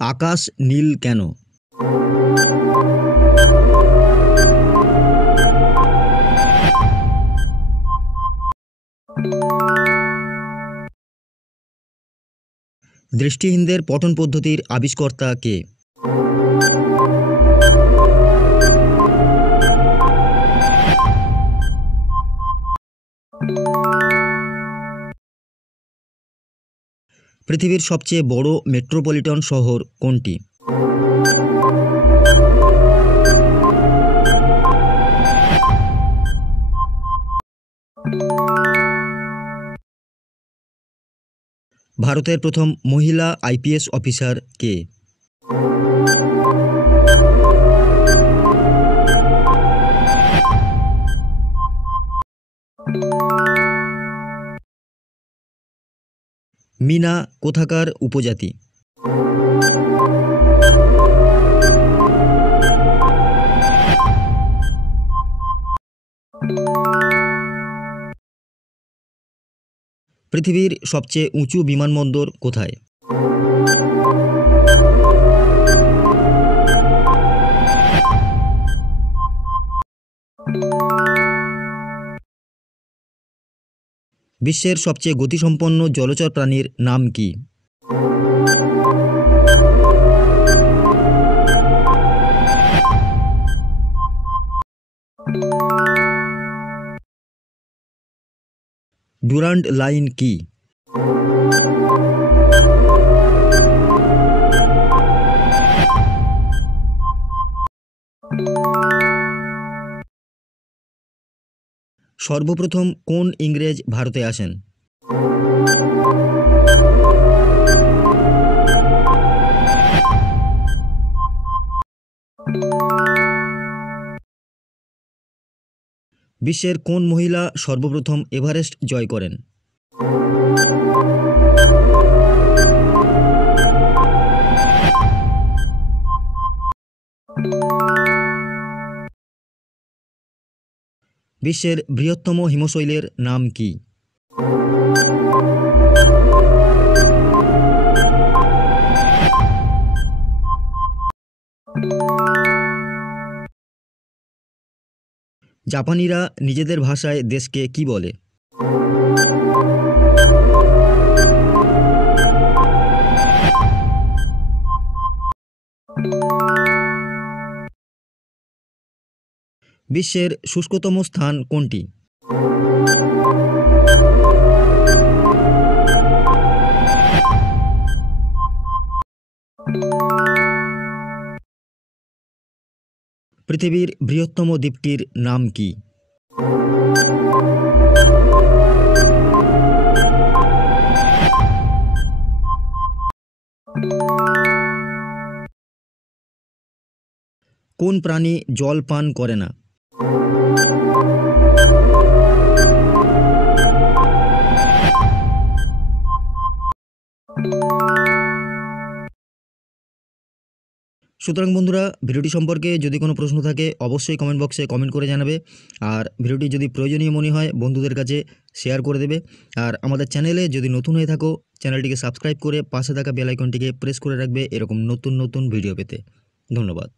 আকাশ নীল কেন? দৃষ্টিহীনদের পঠন পদ্ধতির আবিষ্কর্তা কে? পৃথিবীর সবচেয়ে বড় মেট্রোপলিটন শহর কোনটি? ভারতের প্রথম মহিলা আইপিএস অফিসার কে? মিনা কোথাকার উপজাতি? পৃথিবীর সবচেয়ে উঁচু বিমানবন্দর কোথায়? বিশ্বের সবচেয়ে গতিসম্পন্ন জলচর প্রাণীর নাম কি? ডুরান্ড লাইন কি? সর্বপ্রথম কোন ইংরেজ ভারতে আসেন? বিশ্বের কোন মহিলা সর্বপ্রথম এভারেস্ট জয় করেন? বিশ্বের বৃহত্তম হিমশৈলের নাম কি? জাপানিরা নিজেদের ভাষায় দেশকে কি বলে? বিশ্বের শুষ্কতম স্থান কোনটি? পৃথিবীর বৃহত্তম দ্বীপটির নাম কি? কোন প্রাণী জল পান করে না? সুতরাং বন্ধুরা, ভিডিওটি সম্পর্কে যদি কোনো প্রশ্ন থাকে অবশ্যই কমেন্ট বক্সে কমেন্ট করে জানাবে। আর ভিডিওটি যদি প্রয়োজনীয় মনে হয় বন্ধুদের কাছে শেয়ার করে দেবে। আর আমাদের চ্যানেলে যদি নতুন হয়ে থাকো চ্যানেলটিকে সাবস্ক্রাইব করে পাশে থাকা বেল আইকনটিকে প্রেস করে রাখবে এরকম নতুন নতুন ভিডিও পেতে। ধন্যবাদ।